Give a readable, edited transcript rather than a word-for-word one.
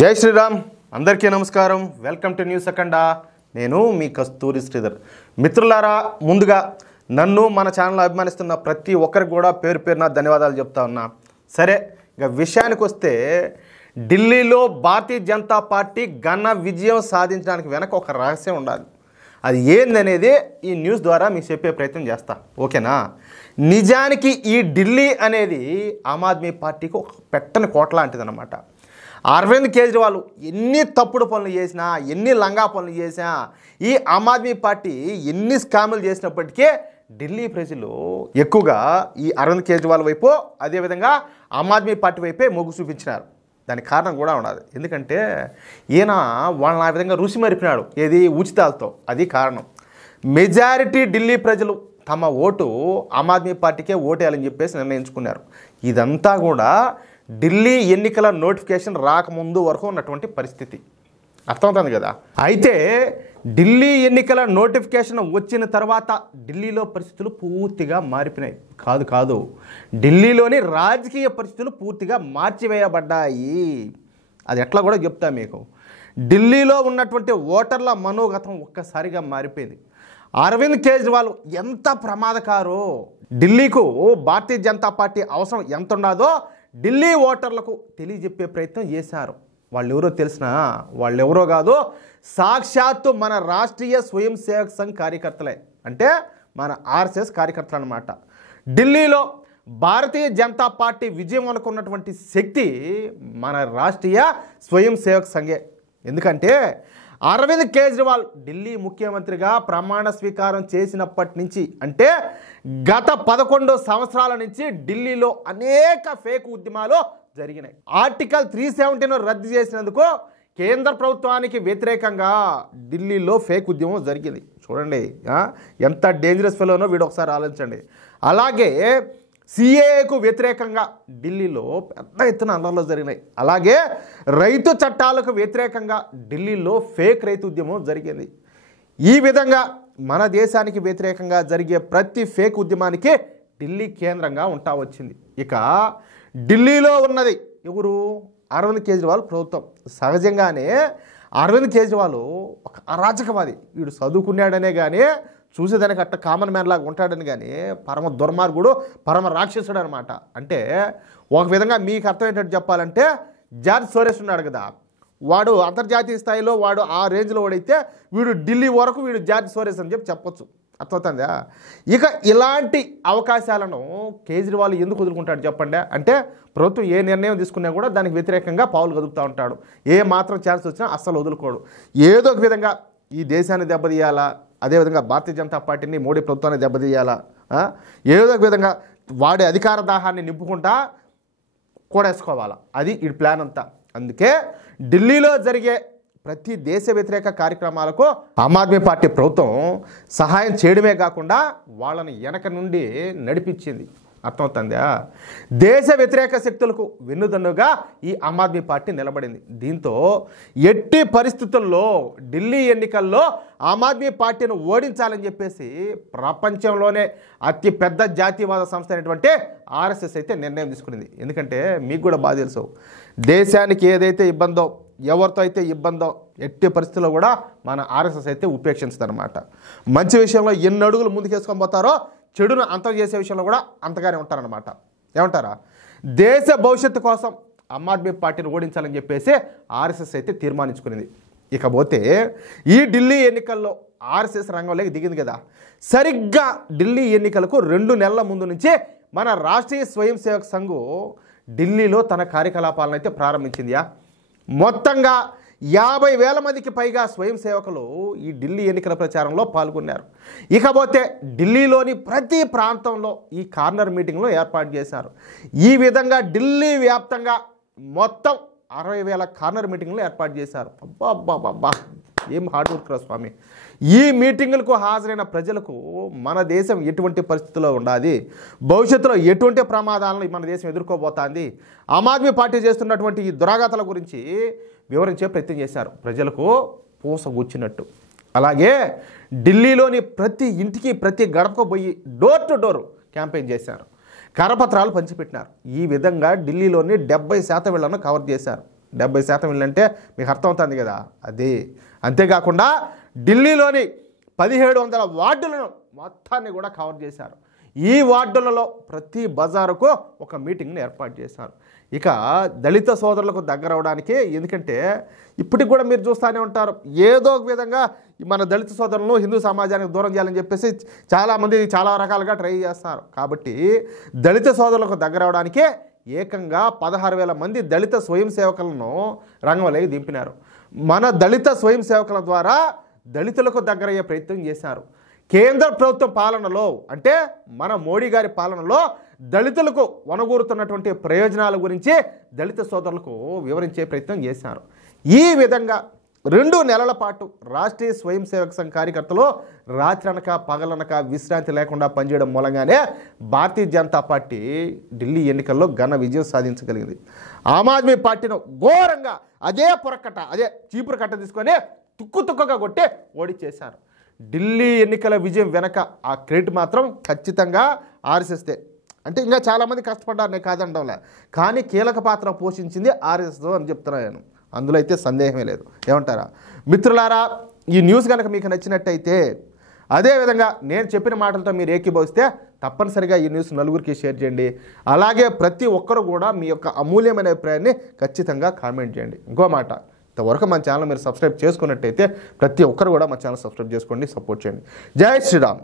జై శ్రీరామ్ అందరికీ నమస్కారం. వెల్కమ్ టు న్యూస్ అఖండ. నేను మీ కస్తూరి శ్రీధర్. మిత్రులారా, ముందుగా నన్ను మన ఛానల్ అభిమానిస్తున్న ప్రతి ఒక్కరికి కూడా పేరు పేరున ధన్యవాదాలు చెప్తా ఉన్నా. సరే, ఇక విషయానికి వస్తే ఢిల్లీలో భారతీయ జనతా పార్టీ ఘన విజయం సాధించడానికి వెనక ఒక రహస్యం ఉండాలి. అది ఏందనేది ఈ న్యూస్ ద్వారా మీకు చెప్పే ప్రయత్నం చేస్తా, ఓకేనా? నిజానికి ఈ ఢిల్లీ అనేది ఆమ్ ఆద్మీ పార్టీకి ఒక పెట్టని కోట లాంటిదన్నమాట. అరవింద్ కేజ్రీవాల్ ఎన్ని తప్పుడు పనులు చేసినా, ఎన్ని లంగా పనులు చేసినా, ఈ ఆమ్ ఆద్మీ పార్టీ ఎన్ని స్కాములు చేసినప్పటికీ ఢిల్లీ ప్రజలు ఎక్కువగా ఈ అరవింద్ కేజ్రీవాల్ వైపు, అదేవిధంగా ఆమ్ ఆద్మీ పార్టీ వైపే మొగ్గు చూపించినారు. దానికి కారణం కూడా ఉన్నది. ఎందుకంటే ఈయన వాళ్ళని ఆ విధంగా రుచి మరిపినాడు, ఏది ఉచితాలతో. అది కారణం. మెజారిటీ ఢిల్లీ ప్రజలు తమ ఓటు ఆమ్ ఆద్మీ పార్టీకే ఓటేయాలని చెప్పేసి నిర్ణయించుకున్నారు. ఇదంతా కూడా ఢిల్లీ ఎన్నికల నోటిఫికేషన్ రాకముందు వరకు ఉన్నటువంటి పరిస్థితి. అర్థమవుతుంది కదా? అయితే ఢిల్లీ ఎన్నికల నోటిఫికేషన్ వచ్చిన తర్వాత ఢిల్లీలో పరిస్థితులు పూర్తిగా మారిపోయినాయి. కాదు, ఢిల్లీలోని రాజకీయ పరిస్థితులు పూర్తిగా మార్చివేయబడ్డాయి. అది ఎట్లా కూడా చెప్తా మీకు. ఢిల్లీలో ఉన్నటువంటి ఓటర్ల మనోగతం ఒక్కసారిగా మారిపోయింది. అరవింద్ కేజ్రీవాల్ ఎంత ప్రమాదకారో, ఢిల్లీకు భారతీయ జనతా పార్టీ అవసరం ఎంత ఉన్నదో ఢిల్లీ ఓటర్లకు తెలియజెప్పే ప్రయత్నం చేశారు. వాళ్ళు ఎవరో తెలిసినా, వాళ్ళు ఎవరో కాదు, సాక్షాత్తు మన రాష్ట్రీయ స్వయం సేవక్ సంఘ్ కార్యకర్తలే. అంటే మన ఆర్ఎస్ఎస్ కార్యకర్తలు అన్నమాట. ఢిల్లీలో భారతీయ జనతా పార్టీ విజయం అనుకున్నటువంటి శక్తి మన రాష్ట్రీయ స్వయం సేవక్ సంఘే. ఎందుకంటే అరవింద్ కేజ్రీవాల్ ఢిల్లీ ముఖ్యమంత్రిగా ప్రమాణ స్వీకారం చేసినప్పటి నుంచి, అంటే గత 11 సంవత్సరాల నుంచి ఢిల్లీలో అనేక ఫేక్ ఉద్యమాలు జరిగినాయి. ఆర్టికల్ 370ను రద్దు చేసినందుకు కేంద్ర ప్రభుత్వానికి వ్యతిరేకంగా ఢిల్లీలో ఫేక్ ఉద్యమం జరిగింది. చూడండి ఎంత డేంజరస్ ఫెలోనో వీడు ఒకసారి ఆలోచించండి. అలాగే సిఏఏకు వ్యతిరేకంగా ఢిల్లీలో పెద్ద ఎత్తున అల్లర్లు జరిగినాయి. అలాగే రైతు చట్టాలకు వ్యతిరేకంగా ఢిల్లీలో ఫేక్ రైతు ఉద్యమం జరిగింది. ఈ విధంగా మన దేశానికి వ్యతిరేకంగా జరిగే ప్రతి ఫేక్ ఉద్యమానికి ఢిల్లీ కేంద్రంగా ఉంటా వచ్చింది. ఇక ఢిల్లీలో ఉన్నది ఎవరు? అరవింద్ కేజ్రీవాల్ ప్రభుత్వం. సహజంగానే అరవింద్ కేజ్రీవాల్ ఒక అరాచకవాది. వీడు చదువుకున్నాడనే కానీ, చూసేదానికి అట్ట కామన్ మ్యాన్ లాగా ఉంటాడని కానీ, పరమ దుర్మార్గుడు, పరమ రాక్షసుడు అనమాట. అంటే ఒక విధంగా మీకు అర్థమయ్యేటట్టు చెప్పాలంటే, జార్జ్ సోరెస్ ఉన్నాడు కదా, వాడు అంతర్జాతీయ స్థాయిలో వాడు ఆ రేంజ్లో వాడైతే, వీడు ఢిల్లీ వరకు వీడు జార్జ్ సోరెస్ అని చెప్పొచ్చు. అర్థమవుతుందా? ఇక ఇలాంటి అవకాశాలను కేజ్రీవాల్ ఎందుకు వదులుకుంటాడు చెప్పండి. అంటే ప్రభుత్వం ఏ నిర్ణయం తీసుకున్నా కూడా దానికి వ్యతిరేకంగా పావులు కదుపుతూ ఉంటాడు. ఏ మాత్రం ఛాన్స్ వచ్చినా అస్సలు వదులుకోడు. ఏదో ఒక విధంగా ఈ దేశాన్ని దెబ్బతీయాలా, అదేవిధంగా భారతీయ జనతా పార్టీని, మోడీ ప్రభుత్వాన్ని దెబ్బతీయాలా, ఏదో ఒక విధంగా వాడి అధికార దాహాన్ని నింపుకుంటా కూడేసుకోవాలా. అది ఈ ప్లాన్ అంతా. అందుకే ఢిల్లీలో జరిగే ప్రతి దేశ వ్యతిరేక కార్యక్రమాలకు ఆమ్ ఆద్మీ పార్టీ ప్రభుత్వం సహాయం చేయడమే కాకుండా వాళ్ళని వెనక నుండి నడిపించింది. అర్థమవుతుందా? దేశ వ్యతిరేక శక్తులకు వెన్నుదన్నుగా ఈ ఆమ్ ఆద్మీ పార్టీ నిలబడింది. దీంతో ఎట్టి పరిస్థితుల్లో ఢిల్లీ ఎన్నికల్లో ఆమ్ ఆద్మీ పార్టీని ఓడించాలని చెప్పేసి ప్రపంచంలోనే అతి పెద్ద జాతీయవాద సంస్థ అయినటువంటి ఆర్ఎస్ఎస్ అయితే నిర్ణయం తీసుకునింది. ఎందుకంటే మీకు కూడా బాగా తెలుసు, దేశానికి ఏదైతే ఇబ్బందో, ఎవరితో అయితే ఇబ్బందో ఎట్టి పరిస్థితుల్లో కూడా మన ఆర్ఎస్ఎస్ అయితే ఉపేక్షించదనమాట. మంచి విషయంలో ఎన్ని అడుగులు ముందుకేసుకొని పోతారో, చెడును అంతం చేసే విషయంలో కూడా అంతగానే ఉంటారనమాట. ఏమంటారా? దేశ భవిష్యత్తు కోసం ఆమ్ ఆద్మీ పార్టీని ఓడించాలని చెప్పేసి ఆర్ఎస్ఎస్ అయితే తీర్మానించుకునేది. ఇకపోతే ఈ ఢిల్లీ ఎన్నికల్లో ఆర్ఎస్ఎస్ రంగంలోకి దిగింది కదా. సరిగ్గా ఢిల్లీ ఎన్నికలకు 2 నెలల ముందు నుంచే మన రాష్ట్రీయ స్వయం సేవక్ సంఘ్ ఢిల్లీలో తన కార్యకలాపాలను అయితే ప్రారంభించిందియా. మొత్తంగా 50,000 మందికి పైగా స్వయం సేవకులు ఈ ఢిల్లీ ఎన్నికల ప్రచారంలో పాల్గొన్నారు. ఇకపోతే ఢిల్లీలోని ప్రతి ప్రాంతంలో ఈ కార్నర్ మీటింగ్లో ఏర్పాటు చేశారు. ఈ విధంగా ఢిల్లీ వ్యాప్తంగా మొత్తం 60,000 కార్నర్ మీటింగ్లు ఏర్పాటు చేశారు. అబ్బా, ఏం హార్డ్ వర్క్ రా స్వామి. ఈ మీటింగులకు హాజరైన ప్రజలకు మన దేశం ఎటువంటి పరిస్థితుల్లో ఉండాలి, భవిష్యత్తులో ఎటువంటి ప్రమాదాలను మన దేశం ఎదుర్కోబోతోంది, ఆమ్ ఆద్మీ పార్టీ చేస్తున్నటువంటి ఈ దురాగతాల గురించి వివరించే ప్రయత్నం చేశారు, ప్రజలకు పూసగుచ్చినట్టు. అలాగే ఢిల్లీలోని ప్రతి ఇంటికి, ప్రతి గడపకు పోయి డోర్ టు డోర్ క్యాంపెయిన్ చేశారు. కరపత్రాలు పంచిపెట్టినారు. ఈ విధంగా ఢిల్లీలోని 70% వీళ్ళను కవర్ చేశారు. 70% ఇల్లు అంటే మీకు అర్థమవుతుంది కదా అది. అంతేకాకుండా ఢిల్లీలోని 1700 వార్డులను మొత్తాన్ని కూడా కవర్ చేశారు. ఈ వార్డులలో ప్రతి బజారుకు ఒక మీటింగ్ని ఏర్పాటు చేశారు. ఇక దళిత సోదరులకు దగ్గర అవడానికి, ఎందుకంటే ఇప్పటికి కూడా మీరు చూస్తూనే ఉంటారు ఏదో ఒక విధంగా మన దళిత సోదరులను హిందూ సమాజానికి దూరం చేయాలని చెప్పేసి చాలామంది చాలా రకాలుగా ట్రై చేస్తారు. కాబట్టి దళిత సోదరులకు దగ్గర అవడానికి ఏకంగా 16,000 మంది దళిత స్వయం సేవకులను రంగంలోకి దింపినారు. మన దళిత స్వయం సేవకుల ద్వారా దళితులకు దగ్గరయ్యే ప్రయత్నం చేశారు. కేంద్ర ప్రభుత్వ పాలనలో అంటే మన మోడీ గారి పాలనలో దళితులకు వనగూరుతున్నటువంటి ప్రయోజనాల గురించి దళిత సోదరులకు వివరించే ప్రయత్నం చేశారు. ఈ విధంగా 2 నెలల పాటు రాష్ట్రీయ స్వయం సేవక సంఘ కార్యకర్తలు రాత్రనక పగలనక విశ్రాంతి లేకుండా పనిచేయడం మూలంగానే భారతీయ జనతా పార్టీ ఢిల్లీ ఎన్నికల్లో ఘన విజయం సాధించగలిగింది. ఆమ్ ఆద్మీ పార్టీను ఘోరంగా అదే చీపురు కట్ట తీసుకొని తుక్కుగా కొట్టి ఓడిచేశారు. ఢిల్లీ ఎన్నికల విజయం వెనక ఆ క్రెడిట్ మాత్రం ఖచ్చితంగా ఆర్ఎస్ఎస్దే. అంటే ఇంకా చాలామంది కష్టపడ్డారు, నేను కాదండంలే, కానీ కీలక పాత్ర పోషించింది ఆర్ఎస్ఎస్ అని చెప్తున్నాను. అందులో అయితే సందేహమే లేదు. ఏమంటారా మిత్రులారా? ఈ న్యూస్ కనుక మీకు నచ్చినట్టయితే, అదేవిధంగా నేను చెప్పిన మాటలతో మీరు ఏకీభవిస్తే తప్పనిసరిగా ఈ న్యూస్ నలుగురికి షేర్ చేయండి. అలాగే ప్రతి ఒక్కరు కూడా మీ యొక్క అమూల్యమైన అభిప్రాయాన్ని ఖచ్చితంగా కామెంట్ చేయండి. ఇంకో మాట, ఇంతవరకు మన ఛానల్ మీరు సబ్స్క్రైబ్ చేసుకున్నట్టయితే ప్రతి ఒక్కరు కూడా మా ఛానల్ సబ్స్క్రైబ్ చేసుకోండి, సపోర్ట్ చేయండి. జై శ్రీరామ్.